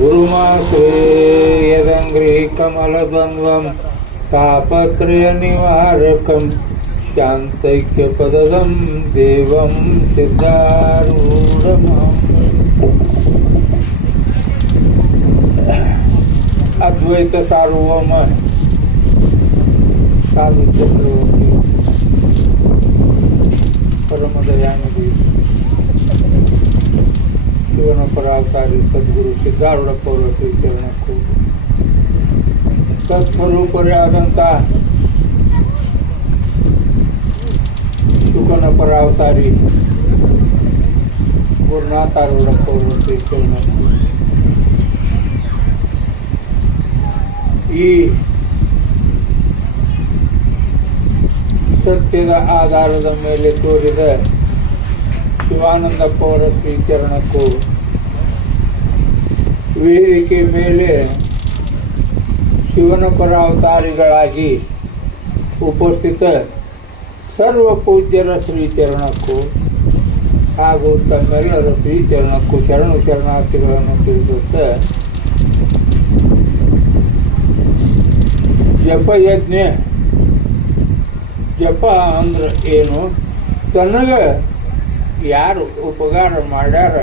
गुरुमाश्रये कमलद्वन्द्वं तापत्रयनिवारकं शान्तैक्यपदं देवं सिद्धारूढमां अद्वैत सार्वभौम साधु चक्रवर्ती परम दयानिधि ಶಿವನ ಪರಾವತಾರಿ ಸದ್ಗುರು ಸಿದ್ಧಾರೂಢಪ್ಪವರ ಶ್ರೀಚರಣಕ್ಕೂ ತತ್ಸ್ವರೂಪರೇ ಆದಂಥ ಶುಕನ ಪರಾವತಾರಿ ಗುರುನಾಥಾರೂಢಪ್ಪವರ ಶ್ರೀಚರಣಕ್ಕೂ ಈ ಸತ್ಯದ ಆಧಾರದ ಮೇಲೆ ತೋರಿದ ಶಿವಾನಂದಪ್ಪ ಅವರ ಶ್ರೀಚರಣಕ್ಕೂ ವೇದಿಕೆ ಮೇಲೆ ಶಿವನ ಪರಾವತಾರಿಗಳಾಗಿ ಉಪಸ್ಥಿತ ಸರ್ವ ಪೂಜ್ಯರ ಶ್ರೀಚರಣಕ್ಕೂ ಹಾಗೂ ತಮ್ಮೆಲ್ಲರ ಶ್ರೀಚರಣಕ್ಕೂ ಶರಣು ಶರಣಾರ್ಥಿಗಳನ್ನು ತಿಳಿಸುತ್ತಾ ಜಪಯಜ್ಞ ಜಪ ಅಂದ್ರೆ ಏನು, ತನಗೆ ಯಾರು ಉಪಕಾರ ಮಾಡ್ಯಾರ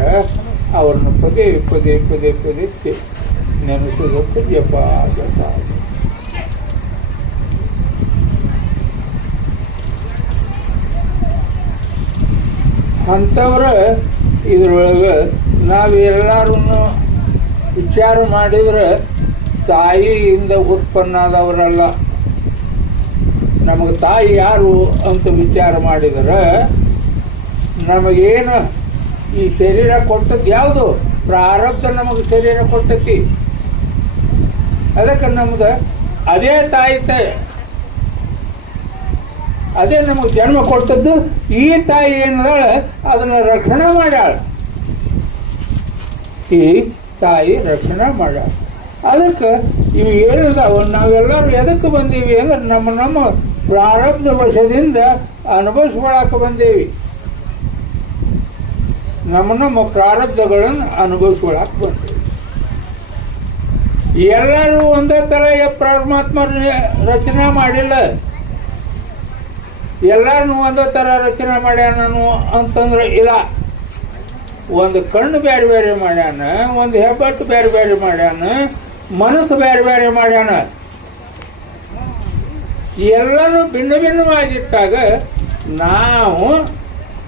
ಅವ್ರನ್ನ ಪದೇ ಪದೇ ಪದೇ ಪದೇ ನೆನೆಸೋದಕ್ಕೆ ಜಪ ಜಪ. ಅಂಥವ್ರ ಇದ್ರೊಳಗೆ ನಾವೆಲ್ಲರೂ ವಿಚಾರ ಮಾಡಿದ್ರೆ ತಾಯಿಯಿಂದ ಉತ್ಪನ್ನ ಆದವರಲ್ಲ. ನಮಗೆ ತಾಯಿ ಯಾರು ಅಂತ ವಿಚಾರ ಮಾಡಿದ್ರೆ ನಮಗೇನು ಈ ಶರೀರ ಕೊಟ್ಟದ್ದು ಯಾವುದು? ಪ್ರಾರಬ್ಧ ನಮಗೆ ಶರೀರ ಕೊಟ್ಟತಿ. ಅದಕ್ಕೆ ನಮ್ದು ಅದೇ ತಾಯಿ ಅದೇ ನಮಗೆ ಜನ್ಮ ಕೊಟ್ಟದ್ದು. ಈ ತಾಯಿ ಏನದಾಳ ಅದನ್ನು ರಕ್ಷಣೆ ಮಾಡ್ಯಾಳ. ಈ ತಾಯಿ ರಕ್ಷಣೆ ಮಾಡ್ಯಾಳ. ಅದಕ್ಕೆ ಇವು ಏನಿದಾವ ನಾವೆಲ್ಲರೂ ಎದಕ್ಕೆ ಬಂದೀವಿ ಅಂದ್ರೆ ನಮ್ಮ ಪ್ರಾರಬ್ಧ ವಶದಿಂದ ಅನುಭವಿಸ್ಕೊಳಕ್ಕೆ ಬಂದೇವಿ. ನಮ್ಮ ಪ್ರಾರಬ್ಧಗಳನ್ನು ಅನುಭವಿಸ್ಕೊಳಕ್ಕೆ ಬಂದೇವಿ. ಎಲ್ಲರೂ ಒಂದೇ ಥರ ಪರಮಾತ್ಮ ರಚನೆ ಮಾಡಿಲ್ಲ. ಎಲ್ಲರನ್ನೂ ಒಂದೇ ಥರ ರಚನೆ ಮಾಡ್ಯಾನು ಅಂತಂದ್ರೆ ಇಲ್ಲ. ಒಂದು ಕಣ್ಣು ಬೇರೆ ಬೇರೆ ಮಾಡ್ಯಾನ, ಒಂದು ಹೆಬ್ಬಟ್ಟು ಬೇರೆ ಬೇರೆ ಮಾಡ್ಯಾನ, ಮನಸ್ಸು ಬೇರೆ ಬೇರೆ ಮಾಡ್ಯಾನ. ಎಲ್ಲನೂ ಭಿನ್ನ ಭಿನ್ನವಾಗಿಟ್ಟಾಗ ನಾವು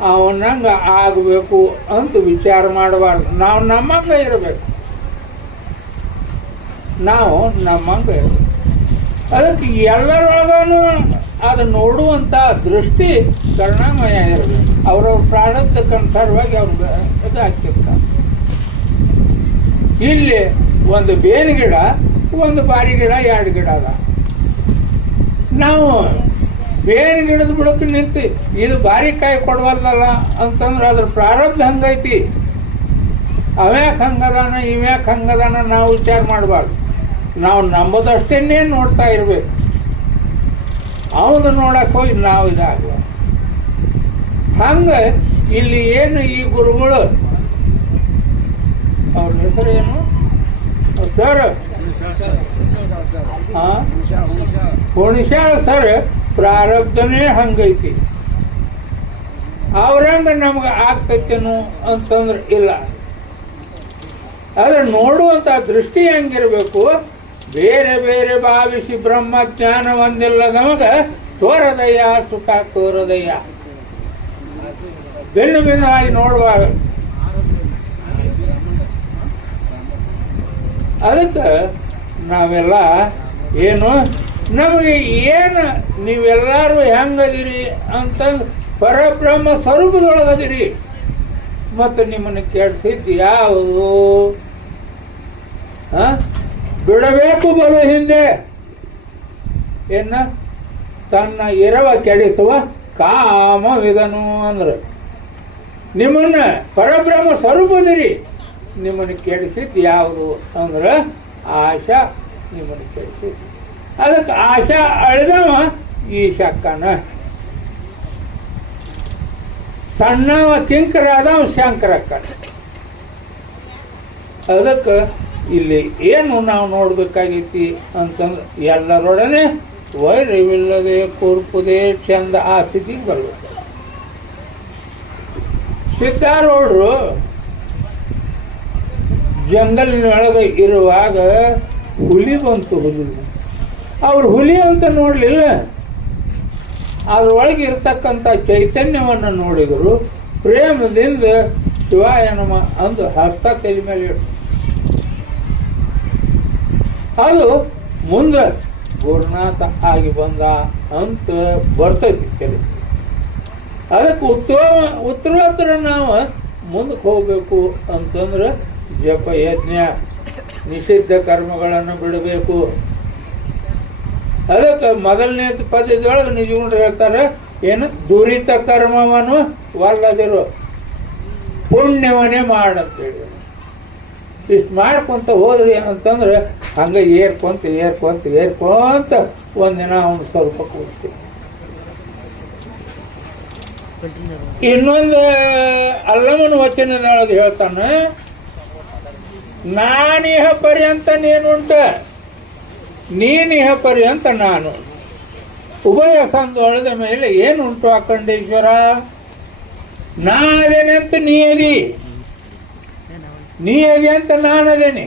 ಅವನಂಗೆ ಆಗಬೇಕು ಅಂತ ವಿಚಾರ ಮಾಡಬಾರ್ದು. ನಾವು ನಮ್ಮಂಗೆ ಇರಬೇಕು. ನಾವು ನಮ್ಮಂಗೆ ಇರಬೇಕು. ಅದಕ್ಕೆ ಎಲ್ಲರೊಳಗೂ ಅದು ನೋಡುವಂಥ ದೃಷ್ಟಿ ಕರುಣಾಮಯ ಇರಬೇಕು. ಅವ್ರವ್ರ ಪ್ರಾರಬ್ಧಕ್ಕನುಸಾರವಾಗಿ ಅವ್ರಿಗೆ ಇದು ಆಗ್ತಿರ್ತಾರೆ. ಇಲ್ಲಿ ಒಂದು ಬೇವಿನ ಗಿಡ, ಒಂದು ಬಾರಿ ಗಿಡ, 2 ಗಿಡ ಅದ. ನಾವು ಬೇವಿನ ಗಿಡದ ಬುಡಕ್ಕೆ ನಿಂತು ಇದು ಬಾರಿ ಕಾಯಿ ಕೊಡಬಾರ್ದಲ್ಲ ಅಂತಂದ್ರೆ ಅದ್ರ ಪ್ರಾರಬ್ಧ ಹಂಗೈತಿ. ಅವ್ಯಾಕೆ ಹಂಗದಾನ ಇವ್ಯಾಕೆ ಹಂಗದಾನ ನಾವು ವಿಚಾರ ಮಾಡಬಾರ್ದು. ನಾವು ನಂಬೋದಷ್ಟೇನೇ ನೋಡ್ತಾ ಇರ್ಬೇಕು. ಅವನು ನೋಡಕ್ಕೆ ಹೋಗಿ ನಾವು ಇದಾಗುವ. ಹಂಗೆ ಇಲ್ಲಿ ಏನು ಈ ಗುರುಗಳು ಅವ್ರ ಹೆಸರು ಏನು ಸರ್? ಹುಣಸ್ಯಾಳ ಸರ್. ಪ್ರಾರಬ್ಧನೇ ಹಂಗೈತಿ. ಅವ್ರಂಗ ನಮ್ಗೆ ಆಗ್ತೈತೇನು ಅಂತಂದ್ರೆ ಇಲ್ಲ. ಆದ್ರೆ ನೋಡುವಂತ ದೃಷ್ಟಿ ಹೆಂಗಿರ್ಬೇಕು? ಬೇರೆ ಬೇರೆ ಭಾವಿಸಿ ಬ್ರಹ್ಮಜ್ಞಾನ ಒಂದಿಲ್ಲ ನಮಗೆ ತೋರದಯ್ಯ ಸುಖ ತೋರದಯ್ಯ. ಭಿನ್ನ ಭಿನ್ನವಾಗಿ ನೋಡುವಾಗ ಅದಕ್ಕೆ ನಾವೆಲ್ಲ ಏನು ನಮಗೆ ಏನು ನೀವೆಲ್ಲರೂ ಹೆಂಗದಿರಿ ಅಂತಂದು ಪರಬ್ರಹ್ಮ ಸ್ವರೂಪದೊಳಗದಿರಿ. ಮತ್ತು ನಿಮ್ಮನ್ನು ಕೆಡಿಸಿದ್ದು ಯಾವುದು? ಬಿಡಬೇಕು ಬಲು ಹಿಂದೆ ಏನ ತನ್ನ ಎರವ ಕೆಡಿಸುವ ಕಾಮವಿದನು ಅಂದ್ರೆ ನಿಮ್ಮನ್ನ ಪರಬ್ರಹ್ಮ ಸ್ವರೂಪದಿರಿ. ನಿಮ್ಮನ್ನು ಕೆಡಿಸಿದ್ದು ಯಾವುದು ಅಂದ್ರೆ ಆಶಾ ನಿಮ್ಮನ್ನು ಕೆಡಿಸಿದ್ದು. ಅದಕ್ಕೆ ಆಶಾ ಅಳಿದವ ಈ ಶಕ್ಕನ ಸಣ್ಣವ ಕಿಂಕರಾದವ ಶಂಕರಕ್ಕ. ಅದಕ್ಕೆ ಇಲ್ಲಿ ಏನು ನಾವು ನೋಡ್ಬೇಕಾಗೈತಿ ಅಂತಂದ್ರೆ ಎಲ್ಲರೊಡನೆ ವೈರವಿಲ್ಲದೆ ಕೂರ್ಪುದೇ ಚಂದ ಆ ಸ್ಥಿತಿಗೆ ಬರ್ಬೇಕು. ಸಿದ್ಧಾರೂಢರು ಜಂಗಲಿನೊಳಗೆ ಇರುವಾಗ ಹುಲಿ ಬಂತು. ಅವ್ರು ಹುಲಿ ಅಂತ ನೋಡ್ಲಿಲ್ಲ, ಅದ್ರೊಳಗೆ ಇರ್ತಕ್ಕಂಥ ಚೈತನ್ಯವನ್ನು ನೋಡಿದರು. ಪ್ರೇಮದಿಂದ ಶಿವಾಯ ನಮ ಅಂದು ಹಸ್ತ ತಲೆ ಮೇಲೆ ಇಟ್ಟು ಅದು ಮುಂದೆ ಗುರುನಾಥ ಆಗಿ ಬಂದ ಅಂತ ಬರ್ತೈತಿ ಕೆಲವು. ಅದಕ್ಕೆ ಉತ್ತರೋತ್ತರ ನಾವು ಮುಂದಕ್ಕೆ ಹೋಗ್ಬೇಕು ಅಂತಂದ್ರೆ ಜಪ ಯಜ್ಞ ನಿಷಿದ್ಧ ಕರ್ಮಗಳನ್ನು ಬಿಡಬೇಕು. ಅದಕ್ಕೆ ಮೊದಲನೇ ಪದ್ಯದೊಳಗೆ ನಿಜಗುಂಡ್ರು ಹೇಳ್ತಾರೆ, ಏನು ದುರಿತ ಕರ್ಮವನ್ನು ವಲ್ಲದಿರು ಪುಣ್ಯವನ್ನೇ ಮಾಡಂತೇಳಿ. ಇಷ್ಟು ಮಾಡ್ಕೊಂತ ಹೋದ್ರಿ ಅಂತಂದ್ರೆ ಹಂಗೆ ಏರ್ಕೊಂತ ಒಂದಿನ ಅವನು ಸ್ವಲ್ಪ ಕೂಡ್ತೀವಿ. ಇನ್ನೊಂದು ಅಲ್ಲಮನ ವಚನದೊಳಗೆ ಹೇಳ್ತಾನೆ, ನಾನಿಹ ಪರ್ಯಂತ ನೀನುಂಟ, ನೀನಿಹ ಪರ್ಯಂತ ನಾನು. ಉಭಯ ಸಂದೊಳದ ಮೇಲೆ ಏನುಂಟು ಅಖಂಡೇಶ್ವರ? ನಾ ಅದೇನೆ ಅಂತ ನೀ ಅದಿ, ನೀ ಅದಿ ಅಂತ ನಾನದೇನೆ.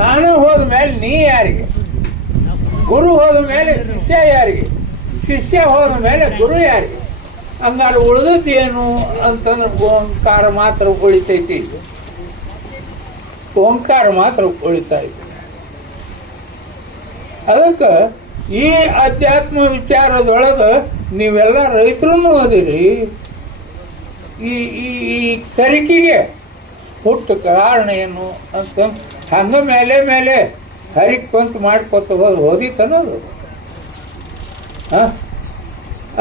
ನಾನು ಹೋದ ಮೇಲೆ ನೀ ಯಾರಿಗೆ? ಗುರು ಹೋದ ಮೇಲೆ ಶಿಷ್ಯ ಯಾರಿಗೆ? ಶಿಷ್ಯ ಹೋದ ಮೇಲೆ ಗುರು ಯಾರಿಗೆ? ಹಂಗಾರೆ ಉಳಿದದ್ದೇನು ಅಂತಂದ್ರೆ ಓಂಕಾರ ಮಾತ್ರ ಉಳಿತೈತಿ. ಓಂಕಾರ ಮಾತ್ರ ಉಳಿತಾ ಇದೆ. ಅದಕ್ಕೆ ಈ ಅಧ್ಯಾತ್ಮ ವಿಚಾರದೊಳಗೆ ನೀವೆಲ್ಲ ರೈತರು ಅದಿರಿ. ಈ ಕರಿಕೆಗೆ ಹುಟ್ಟು ಕಾರಣ ಏನು ಅಂತ ಹಂಗ ಮೇಲೆ ಹರಿಕೊಂತ ಮಾಡ್ಕೊತ ಹೋದಿತನೋದು.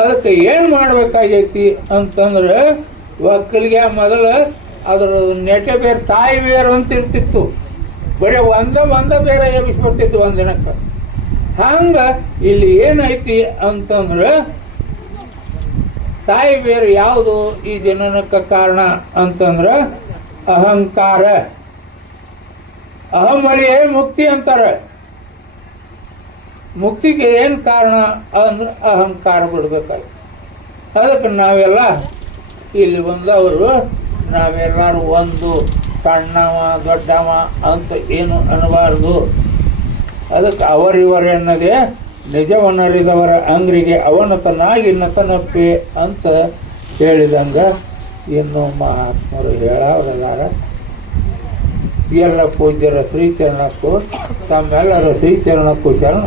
ಅದಕ್ಕೆ ಏನು ಮಾಡ್ಬೇಕಾಗೈತಿ ಅಂತಂದ್ರೆ ಒಕ್ಕಲಿಗೆ ಮೊದಲು ಅದ್ರ ನೆಟೆ ಬೇರೆ ತಾಯಿ ಬೇರು ಅಂತ ಇರ್ತಿತ್ತು. ಬರೀ ಒಂದ ಬೇರೆ ಎಬ್ಬಿಸ್ಬಿಡ್ತಿತ್ತು ಒಂದಿನಕ್ಕೆ. ಹಂಗ ಇಲ್ಲಿ ಏನೈತಿ ಅಂತಂದ್ರೆ ತಾಯಿ ಬೇರೆ ಯಾವುದು ಈ ಜನನಕ್ಕೆ ಕಾರಣ ಅಂತಂದ್ರೆ ಅಹಂಕಾರ. ಅಹಮಳಿಯೇ ಮುಕ್ತಿ ಅಂತಾರೆ. ಮುಕ್ತಿಗೆ ಏನು ಕಾರಣ ಅಂದ್ರೆ ಅಹಂಕಾರ ಬಿಡ್ಬೇಕಾಗಿ. ಅದಕ್ಕೆ ನಾವೆಲ್ಲ ಇಲ್ಲಿ ಬಂದವರು ನಾವೆಲ್ಲರೂ ಒಂದು ಸಣ್ಣವ ದೊಡ್ಡವ ಅಂತ ಏನು ಅನ್ನಬಾರ್ದು. ಅದಕ್ಕೆ ಅವರಿವರ ಎನ್ನದೇ ನಿಜವನ್ನರಿದವರ ಅಂಗ್ರಿಗೆ ಅವನತನಾಗಿ ನತನಪ್ಪೆ ಅಂತ ಹೇಳಿದಂಗ ಇನ್ನು ಮಹಾತ್ಮರು ಹೇಳವರೆಲ್ಲಾರ. ಎಲ್ಲ ಪೂಜ್ಯರ ಶ್ರೀಚರಣಕ್ಕೂ ತಮ್ಮೆಲ್ಲರ ಶ್ರೀಚರಣಕ್ಕೂ ಶರಣ